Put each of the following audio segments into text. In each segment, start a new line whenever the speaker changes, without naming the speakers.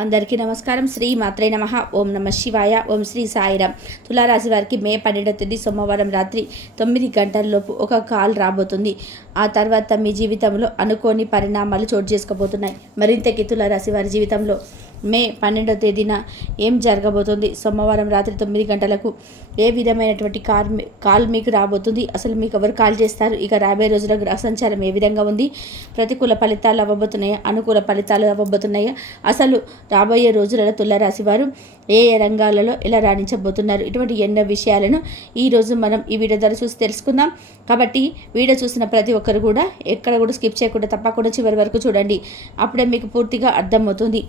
అందరికీ నమస్కారం. శ్రీ మాత్రే నమ. ఓం నమ శివాయ. ఓం శ్రీ సాయిరామ్. తులారాశి వారికి మే పన్నెండవ తేదీ సోమవారం రాత్రి తొమ్మిది గంటలలోపు ఒక కాల్ రాబోతుంది. ఆ తర్వాత మీ జీవితంలో అనుకోని పరిణామాలు చోటు చేసుకోబోతున్నాయి. మరింతకి తులారాశి వారి జీవితంలో మే పన్నెండవ తేదీన ఏం జరగబోతుంది? సోమవారం రాత్రి తొమ్మిది గంటలకు ఏ విధమైనటువంటి కాల్ మీ- కాల్ మీకు రాబోతుంది? అసలు మీకు ఎవరు కాల్ చేస్తారు? ఇక రాబోయే రోజుల గ్రహ సంచారం ఏ విధంగా ఉంది? ప్రతికూల ఫలితాలు అవ్వబోతున్నాయా? అనుకూల ఫలితాలు అవ్వబోతున్నాయా? అసలు రాబోయే రోజులలో తులరాశి వారు ఏ ఏ రంగాలలో ఎలా రాణించబోతున్నారు? ఇటువంటి ఎన్నో విషయాలను ఈరోజు మనం ఈ వీడియో ద్వారా చూసి తెలుసుకుందాం. కాబట్టి వీడియో చూసిన ప్రతి ఒక్కరు కూడా ఎక్కడ కూడా స్కిప్ చేయకుండా తప్పకుండా చివరి వరకు చూడండి. అప్పుడే మీకు పూర్తిగా అర్థమవుతుంది.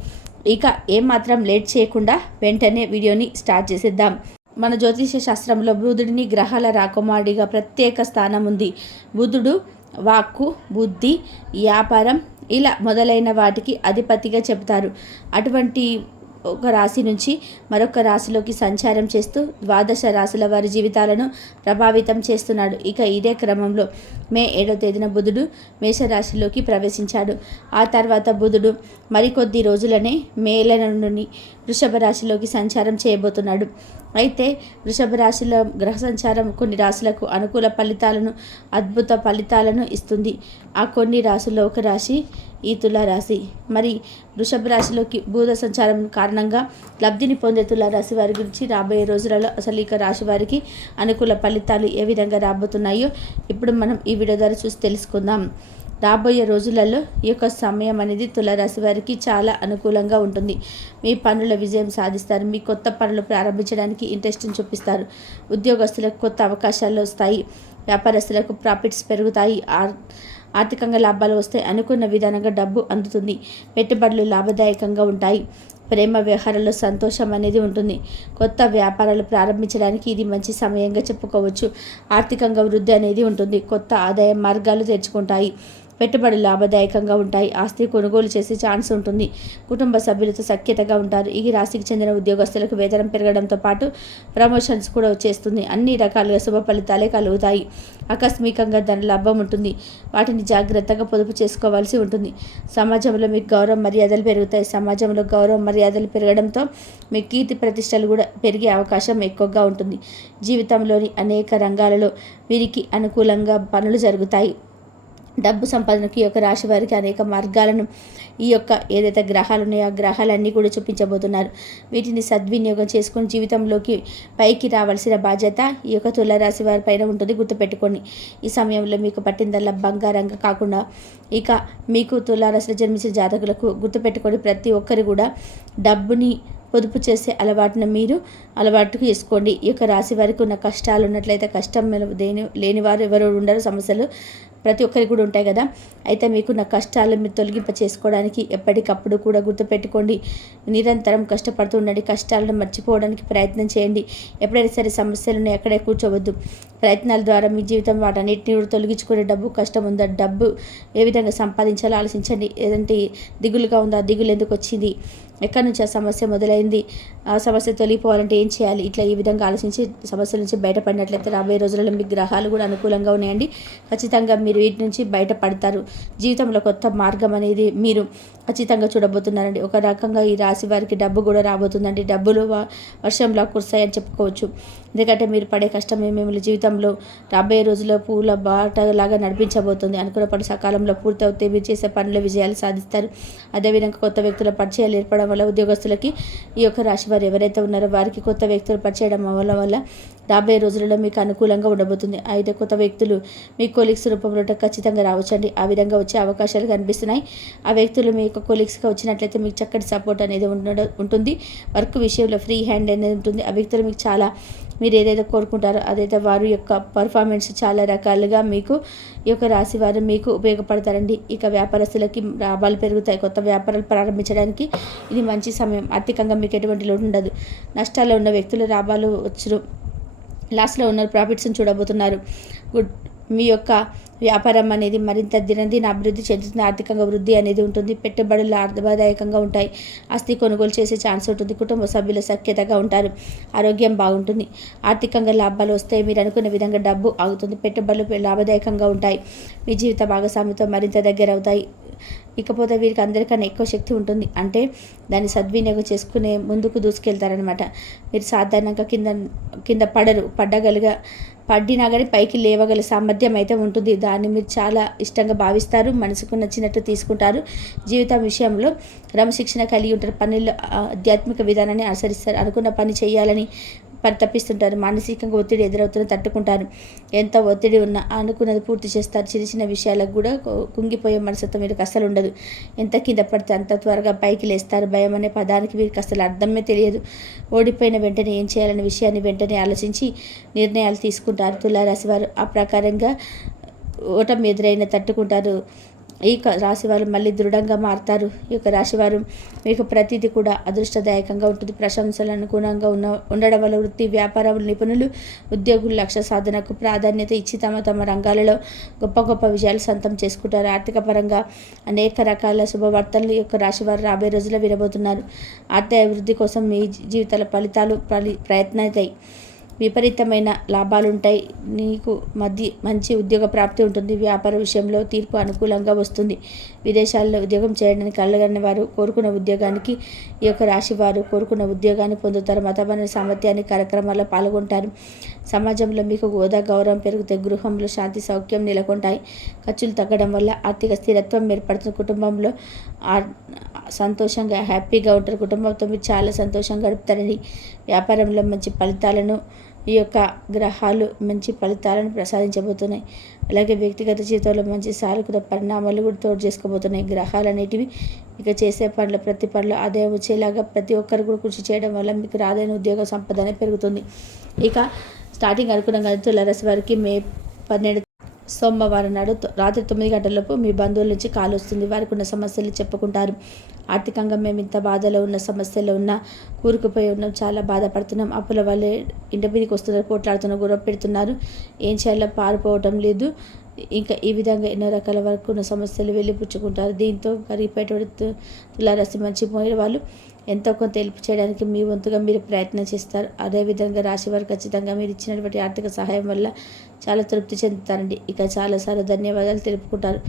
ఇక ఏమాత్రం లేట్ చేయకుండా వెంటనే వీడియోని స్టార్ట్ చేసేద్దాం. మన జ్యోతిష శాస్త్రంలో బుధుడిని గ్రహాల రాకుమారుడిగా ప్రత్యేక స్థానం ఉంది. బుధుడు వాక్కు బుద్ధి వ్యాపారం ఇలా మొదలైన వాటికి అధిపతిగా చెబుతారు. అటువంటి ఒక రాశి నుంచి మరొక రాశిలోకి సంచారం చేస్తూ ద్వాదశ రాశుల వారి జీవితాలను ప్రభావితం చేస్తున్నాడు. ఇక ఇదే క్రమంలో మే ఏడో తేదీన బుధుడు మేషరాశిలోకి ప్రవేశించాడు. ఆ తర్వాత బుధుడు మరికొద్ది రోజులనే మేల నుండి వృషభ రాశిలోకి సంచారం చేయబోతున్నాడు. అయితే వృషభ రాశిలో గ్రహ సంచారం కొన్ని రాశులకు అనుకూల ఫలితాలను అద్భుత ఫలితాలను ఇస్తుంది. ఆ కొన్ని రాశుల్లో ఒక రాశి ఈ తులారాశి. మరి వృషభ రాశిలోకి భూత సంచారం కారణంగా లబ్ధిని పొందే తులారాశి వారి గురించి రాబోయే రోజులలో అసలు ఇక రాశి వారికి అనుకూల ఫలితాలు ఏ విధంగా రాబోతున్నాయో ఇప్పుడు మనం ఈ వీడియో ద్వారా చూసి తెలుసుకుందాం. రాబోయే రోజులలో ఈ యొక్క సమయం అనేది తులారాశి వారికి చాలా అనుకూలంగా ఉంటుంది. మీ పనుల విజయం సాధిస్తారు. మీ కొత్త పనులు ప్రారంభించడానికి ఇంట్రెస్ట్ని చూపిస్తారు. ఉద్యోగస్తులకు కొత్త అవకాశాలు వస్తాయి. వ్యాపారస్తులకు ప్రాఫిట్స్ పెరుగుతాయి. ఆర్ ఆర్థికంగా లాభాలు వస్తాయి అనుకున్న విధానంగా డబ్బు అందుతుంది. పెట్టుబడులు లాభదాయకంగా ఉంటాయి. ప్రేమ వ్యవహారాల్లో సంతోషం అనేది ఉంటుంది. కొత్త వ్యాపారాలు ప్రారంభించడానికి ఇది మంచి సమయంగా చెప్పుకోవచ్చు. ఆర్థికంగా వృద్ధి అనేది ఉంటుంది. కొత్త ఆదాయ మార్గాలు తెరుచుకుంటాయి. పెట్టుబడులు లాభదాయకంగా ఉంటాయి. ఆస్తి కొనుగోలు చేసే ఛాన్స్ ఉంటుంది. కుటుంబ సభ్యులతో సఖ్యతగా ఉంటారు. ఈ రాశికి చెందిన ఉద్యోగస్తులకు వేతనం పెరగడంతో పాటు ప్రమోషన్స్ కూడా వచ్చేస్తుంది. అన్ని రకాలుగా శుభ ఫలితాలే కలుగుతాయి. ఆకస్మికంగా ధన లాభం ఉంటుంది. వాటిని జాగ్రత్తగా పొదుపు చేసుకోవాల్సి ఉంటుంది. సమాజంలో మీకు గౌరవ మర్యాదలు పెరుగుతాయి. సమాజంలో గౌరవ మర్యాదలు పెరగడంతో మీ కీర్తి ప్రతిష్టలు కూడా పెరిగే అవకాశం ఎక్కువగా ఉంటుంది. జీవితంలోని అనేక రంగాలలో వీరికి అనుకూలంగా పనులు జరుగుతాయి. డబ్బు సంపాదనకి ఈ యొక్క రాశి వారికి అనేక మార్గాలను ఈ యొక్క ఏదైతే గ్రహాలు ఉన్నాయో ఆ గ్రహాలన్నీ కూడా చూపించబోతున్నారు. వీటిని సద్వినియోగం చేసుకుని జీవితంలోకి పైకి రావాల్సిన బాధ్యత ఈ యొక్క తులారాశి వారి పైన ఉంటుంది. గుర్తుపెట్టుకోండి ఈ సమయంలో మీకు పట్టిందల్లా బంగారంగా కాకుండా ఇక మీకు తులారాశిలో జన్మించిన జాతకులకు గుర్తుపెట్టుకొని ప్రతి ఒక్కరు కూడా డబ్బుని పొదుపు చేసే అలవాటును మీరు అలవాటుకు చేసుకోండి ఈ యొక్క రాశి వారికి ఉన్న కష్టాలు ఉన్నట్లయితే కష్టం లేని లేని వారు ఎవరు ఉండరు సమస్యలు ప్రతి ఒక్కరికి కూడా ఉంటాయి కదా. అయితే మీకున్న కష్టాలు మీరు తొలగింప చేసుకోవడానికి ఎప్పటికప్పుడు కూడా గుర్తుపెట్టుకోండి. నిరంతరం కష్టపడుతూ ఉండండి. కష్టాలను మర్చిపోవడానికి ప్రయత్నం చేయండి. ఎప్పుడైనా సరే సమస్యలను ఎక్కడే కూర్చోవద్దు. ప్రయత్నాల ద్వారా మీ జీవితం వాటన్నిటిని కూడా తొలగించుకునే డబ్బు కష్టం ఉందా? డబ్బు ఏ విధంగా సంపాదించాలో ఆలోచించండి. ఏదంటే దిగులుగా ఉందా? ఆ దిగులు ఎందుకు వచ్చింది? ఎక్కడి నుంచి ఆ సమస్య మొదలైంది? ఆ సమస్య తొలగిపోవాలంటే ఏం చేయాలి? ఇట్లా ఈ విధంగా ఆలోచించి సమస్యల నుంచి బయటపడినట్లయితే రాబోయే రోజులలో మీ గ్రహాలు కూడా అనుకూలంగా ఉన్నాయండి. ఖచ్చితంగా మీరు వీటి నుంచి బయటపడతారు. జీవితంలో కొత్త మార్గం అనేది మీరు ఖచ్చితంగా చూడబోతున్నారండి. ఒక రకంగా ఈ రాశి వారికి డబ్బు కూడా రాబోతుందండి. డబ్బులు వర్షంలో వర్షంలా కురుస్తాయని చెప్పుకోవచ్చు. ఎందుకంటే మీరు పడే కష్టమే మిమ్మల్ని జీవితంలో రాబోయే రోజుల్లో పూల బాటలాగా నడిపించబోతుంది. అనుకున్న పని సకాలంలో పూర్తవుతే మీరు చేసే పనుల విజయాలు సాధిస్తారు. అదేవిధంగా కొత్త వ్యక్తుల పరిచయాలు ఏర్పడడం వల్ల ఉద్యోగస్తులకి ఈ యొక్క రాశి వారు ఎవరైతే ఉన్నారో వారికి కొత్త వ్యక్తులు పరిచయం అవ్వడం వల్ల రాబోయే రోజులలో మీకు అనుకూలంగా ఉండబోతుంది. అయితే కొత్త వ్యక్తులు మీ కొలీగ్స్ రూపంలో ఖచ్చితంగా రావచ్చండి. ఆ విధంగా వచ్చే అవకాశాలు కనిపిస్తున్నాయి. ఆ వ్యక్తులు మీ యొక్క కొలీగ్స్గా వచ్చినట్లయితే మీకు చక్కటి సపోర్ట్ అనేది ఉండడం ఉంటుంది. వర్క్ విషయంలో ఫ్రీ హ్యాండ్ అనేది ఉంటుంది. ఆ వ్యక్తులు మీకు చాలా మీరు ఏదైతే కోరుకుంటారో అదైతే వారి యొక్క పర్ఫార్మెన్స్ చాలా రకాలుగా మీకు ఈ యొక్క రాశి వారు మీకు ఉపయోగపడతారండి. ఇక వ్యాపారస్తులకి లాభాలు పెరుగుతాయి. కొత్త వ్యాపారాలు ప్రారంభించడానికి ఇది మంచి సమయం. ఆర్థికంగా మీకు ఎటువంటి లోటు ఉండదు. నష్టాల్లో ఉన్న వ్యక్తులు లాభాలు వచ్చును లాస్ట్లో ఉన్న ప్రాఫిట్స్ని చూడబోతున్నారు. గుడ్. మీ యొక్క వ్యాపారం అనేది మరింత దినదిన అభివృద్ధి చెందుతుంది. ఆర్థికంగా వృద్ధి అనేది ఉంటుంది. పెట్టుబడులు ఆర్థదాయకంగా ఉంటాయి. ఆస్తి కొనుగోలు చేసే ఛాన్స్ ఉంటుంది. కుటుంబ సభ్యులు సఖ్యతగా ఉంటారు. ఆరోగ్యం బాగుంటుంది. ఆర్థికంగా లాభాలు వస్తాయి మీరు అనుకున్న విధంగా డబ్బు ఆగుతుంది. పెట్టుబడులు లాభదాయకంగా ఉంటాయి. మీ జీవిత భాగస్వామితో మరింత దగ్గర అవుతాయి. ఇకపోతే వీరికి అందరికన్నా ఎక్కువ శక్తి ఉంటుంది. అంటే దాన్ని సద్వినియోగం చేసుకునే ముందుకు దూసుకెళ్తారనమాట మీరు సాధారణంగా కింద కింద పడరు. పడ్డగలుగా పడినా కానీ పైకి లేవగల సామర్థ్యం అయితే ఉంటుంది. దాన్ని మీరు చాలా ఇష్టంగా భావిస్తారు. మనసుకు నచ్చినట్టు తీసుకుంటారు. జీవితం విషయంలో క్రమశిక్షణ కలిగి ఉంటారు. పనుల్లో ఆధ్యాత్మిక విధానాన్ని అనుసరిస్తారు. అనుకున్న పని చేయాలని పరితపిస్తుంటారు. మానసికంగా ఒత్తిడి ఎదురవుతున్న తట్టుకుంటారు. ఎంత ఒత్తిడి ఉన్నా అనుకున్నది పూర్తి చేస్తారు. చిన్న చిన్న విషయాలకు కూడా కుంగిపోయే మనసత్వం వీరికి అసలు ఉండదు. ఎంత కింద పడితే అంత త్వరగా పైకి లేస్తారు. భయం అనే పదానికి వీరికి అసలు అర్థమే తెలియదు. ఓడిపోయిన వెంటనే ఏం చేయాలనే విషయాన్ని వెంటనే ఆలోచించి నిర్ణయాలు తీసుకుంటారు తులారాశి వారు. ఆ ప్రకారంగా ఓటమి ఎదురైన తట్టుకుంటారు. ఈ రాశివారు మళ్ళీ దృఢంగా మారుతారు. ఈ యొక్క రాశివారు మీకు ప్రతిదీ కూడా అదృష్టదాయకంగా ఉంటుంది. ప్రశంసలు అనుగుణంగా ఉన్న ఉండడం వల్ల వృత్తి వ్యాపారములు నిపుణులు ఉద్యోగులు లక్ష్య సాధనకు ప్రాధాన్యత ఇచ్చి తమ తమ రంగాలలో గొప్ప గొప్ప విజయాలు సొంతం చేసుకుంటారు. ఆర్థిక పరంగా అనేక రకాల శుభవార్తలు యొక్క రాశివారు రాబోయే రోజుల్లో వినబోతున్నారు. ఆర్థిక అభివృద్ధి కోసం మీ జీవితాల ఫలితాలు ప్రయత్నవుతాయి విపరీతమైన లాభాలుంటాయి. నీకు మధ్య మంచి ఉద్యోగ ప్రాప్తి ఉంటుంది. వ్యాపార విషయంలో తీర్పు అనుకూలంగా వస్తుంది. విదేశాల్లో ఉద్యోగం చేయడానికి కలగని వారు కోరుకున్న ఉద్యోగానికి ఈ యొక్క రాశి వారు కోరుకున్న ఉద్యోగాన్ని పొందుతారు. మతపరమైన సామర్థ్యాన్ని కార్యక్రమాల్లో పాల్గొంటారు. సమాజంలో మీకు హోదా గౌరవం పెరిగితే గృహంలో శాంతి సౌఖ్యం నెలకొంటాయి. ఖర్చులు తగ్గడం వల్ల ఆర్థిక స్థిరత్వం ఏర్పడుతుంది. కుటుంబంలో సంతోషంగా హ్యాపీగా ఉంటారు. కుటుంబంతో మీరు చాలా సంతోషంగా గడుపుతారని వ్యాపారంలో మంచి ఫలితాలను ఈ యొక్క గ్రహాలు మంచి ఫలితాలను ప్రసాదించబోతున్నాయి. అలాగే వ్యక్తిగత జీవితంలో మంచి సానుకూల పరిణామాలు కూడా తోడు చేసుకోబోతున్నాయి. గ్రహాలు అనేటివి ఇక చేసే పనులు ప్రతి పనులు ఆదాయం వచ్చేలాగా ప్రతి ఒక్కరు కూడా కృషి చేయడం వల్ల మీకు రాదైన ఉద్యోగ సంపద పెరుగుతుంది. ఇక స్టార్టింగ్ అనుకున్న తులరసి వారికి మే పన్నెండు సోమవారం నాడు రాత్రి తొమ్మిది గంటలలోపు మీ బంధువుల నుంచి కాల్ వస్తుంది. వారికి ఉన్న సమస్యలు చెప్పుకుంటారు. ఆర్థికంగా మేము ఇంత బాధలో ఉన్న సమస్యలో ఉన్న కూరుకుపోయి ఉన్నాం చాలా బాధపడుతున్నాం. అప్పుల వల్లే ఇంటి మీదకి వస్తున్నారు పోట్లాడుతున్న గురపెడుతున్నారు ఏం చేయాలో పారిపోవటం లేదు. ఇంకా ఈ విధంగా ఎన్నో రకాల వరకు ఉన్న సమస్యలు వెళ్ళిపుచ్చుకుంటారు. దీంతో కరిగిపోయేటువంటి తులారాశి మంచి పోయిన వాళ్ళు ఎంతో కొంత తెలుపు చేయడానికి మీ వంతుగా మీరు ప్రయత్నం చేస్తారు. అదేవిధంగా రాశి వారు ఖచ్చితంగా మీరు ఇచ్చినటువంటి ఆర్థిక సహాయం వల్ల చాలా తృప్తి చెందుతారండి. ఇక చాలాసార్లు ధన్యవాదాలు తెలుపుకుంటారు.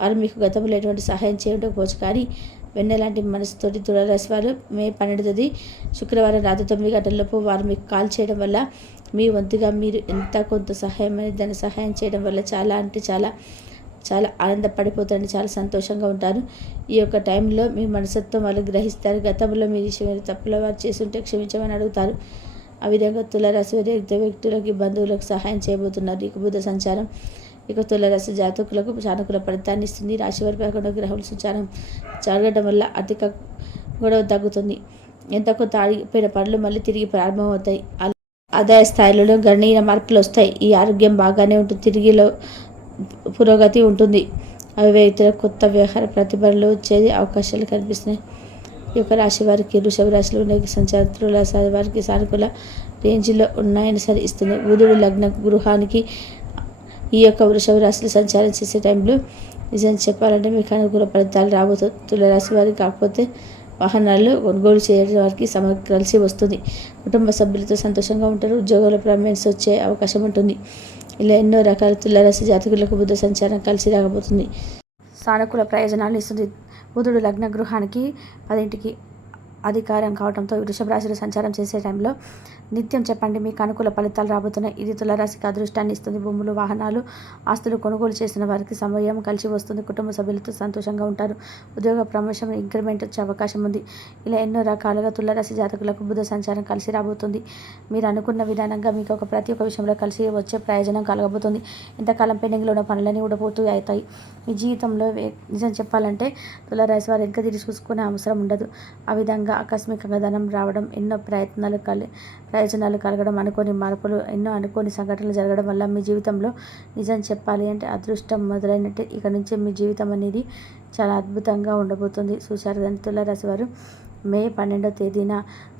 వారు మీకు గతంలో ఎటువంటి సహాయం చేయకపోవచ్చు. కానీ వెన్నెలాంటి మనసుతోటి తులరాశి వారు మే పన్నెండుది శుక్రవారం రాత్రి తొమ్మిది గంటలలోపు వారు మీకు కాల్ చేయడం వల్ల మీ వంతుగా మీరు ఎంత కొంత సహాయం అనేది దాన్ని సహాయం చేయడం వల్ల చాలా అంటే చాలా చాలా ఆనందపడిపోతారని చాలా సంతోషంగా ఉంటారు. ఈ యొక్క టైంలో మీ మనసత్వం వాళ్ళు గ్రహిస్తారు. గతంలో మీ తప్పుల వారు చేస్తుంటే క్షమించమని అడుగుతారు. ఆ విధంగా తులరాశి వ్యక్తులకి బంధువులకు సహాయం చేయబోతున్నారు. ఇక బుధ సంచారం. ఇక తులరాశి జాతకులకు సానుకూల ఫలితాన్ని ఇస్తుంది. రాశి వారి పదకొండు గ్రహముల సంచారం జరగడం వల్ల ఆర్థిక గొడవ తగ్గుతుంది. ఎంత కొంత ఆగిపోయిన పనులు మళ్ళీ తిరిగి ప్రారంభమవుతాయి. ఆదాయ స్థాయిలలో గణనీయ మార్పులు వస్తాయి. ఈ ఆరోగ్యం బాగానే ఉంటుంది. తిరిగిలో పురోగతి ఉంటుంది. అవి వ్యక్తుల కొత్త వ్యవహార ప్రతిభలు వచ్చేది అవకాశాలు కనిపిస్తున్నాయి ఈ యొక్క రాశి వారికి వృషభ రాశిలో ఉండే సంచారుల వారికి సానుకూల రేంజ్లో ఉన్నాయని సరి ఇస్తుంది బుధుడు లగ్న గృహానికి ఈ యొక్క వృషభ రాశిలో సంచారం చేసే టైంలో నిజం చెప్పాలంటే మీకు అనుకూల ఫలితాలు రాబోతుంది తులరాశి వారికి కాకపోతే వాహనాలు కొనుగోలు చేయడం వారికి సమ కలిసి వస్తుంది. కుటుంబ సభ్యులతో సంతోషంగా ఉంటారు. ఉద్యోగాల ప్రమేన్స్ వచ్చే అవకాశం ఉంటుంది. ఇలా ఎన్నో రకాల తులరాశి జాతకులకు బుద్ధ సంచారం కలిసి రాకపోతుంది సానుకూల ప్రయోజనాలు ఇస్తుంది. బుధుడు లగ్న గృహానికి పదింటికి అధికారం కావడంతో వృషభ రాశిలో సంచారం చేసే టైంలో నిత్యం చెప్పండి మీకు అనుకూల ఫలితాలు రాబోతున్నాయి. ఇది తులరాశికి అదృష్టాన్ని ఇస్తుంది. భూములు వాహనాలు ఆస్తులు కొనుగోలు చేసిన వారికి సమయం కలిసి వస్తుంది. కుటుంబ సభ్యులతో సంతోషంగా ఉంటారు. ఉద్యోగ ప్రమోషన్ ఇంక్రిమెంట్ వచ్చే అవకాశం ఉంది. ఇలా ఎన్నో రకాలుగా తులరాశి జాతకులకు బుధ సంచారం కలిసి రాబోతుంది. మీరు అనుకున్న విధానంగా మీకు ఒక ప్రతి ఒక్క విషయంలో కలిసి వచ్చే ప్రయోజనం కలగబోతుంది. ఎంతకాలం పెండింగ్లో ఉన్న పనులన్నీ ఊడపోతూ అవుతాయి. మీ జీవితంలో నిజం చెప్పాలంటే తులరాశి వారు ఇంకా తిరిగి చూసుకునే అవసరం ఉండదు. ఆ విధంగా ఆకస్మికంగా ధనం రావడం ఎన్నో ప్రయత్నాలు కలి ప్రయోజనాలు కలగడం అనుకోని మార్పులు ఎన్నో అనుకోని సంఘటనలు జరగడం వల్ల మీ జీవితంలో నిజం చెప్పాలి అంటే అదృష్టం మొదలైనట్టే. ఇక నుంచి మీ జీవితం అనేది చాలా అద్భుతంగా ఉండబోతుంది. చూశారు తులరాశి వారు మే పన్నెండో తేదీన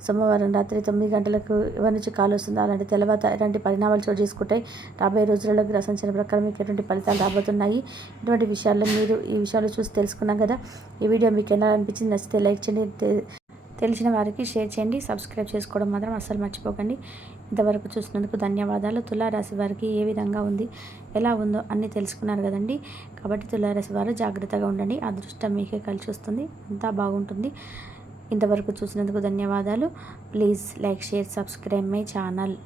సోమవారం రాత్రి తొమ్మిది గంటలకు ఎవరి నుంచి కాల్ వస్తుందో అలాంటి తెల్లవాత ఇలాంటి పరిణామాలు చోటు చేసుకుంటాయి? రాబోయే రోజులలో గ్రహించిన ప్రకారం మీకు ఎటువంటి ఫలితాలు రాబోతున్నాయి? ఇటువంటి విషయాల్లో మీరు ఈ విషయాలు చూసి తెలుసుకున్నాం కదా. ఈ వీడియో మీకు ఎలా అనిపించింది? నచ్చితే లైక్ చేయండి. తెలిసిన వారికి షేర్ చేయండి. సబ్స్క్రైబ్ చేసుకోవడం మాత్రం అస్సలు మర్చిపోకండి. ఇంతవరకు చూసినందుకు ధన్యవాదాలు. తులారాశి వారికి ఏ విధంగా ఉంది ఎలా ఉందో అన్నీ తెలుసుకున్నారు కదండి. కాబట్టి తులారాశి వారు జాగ్రత్తగా ఉండండి. అదృష్టం మీకే కలిసి వస్తుంది. అంతా బాగుంటుంది. ఇంతవరకు చూసినందుకు ధన్యవాదాలు. Please like share subscribe my channel.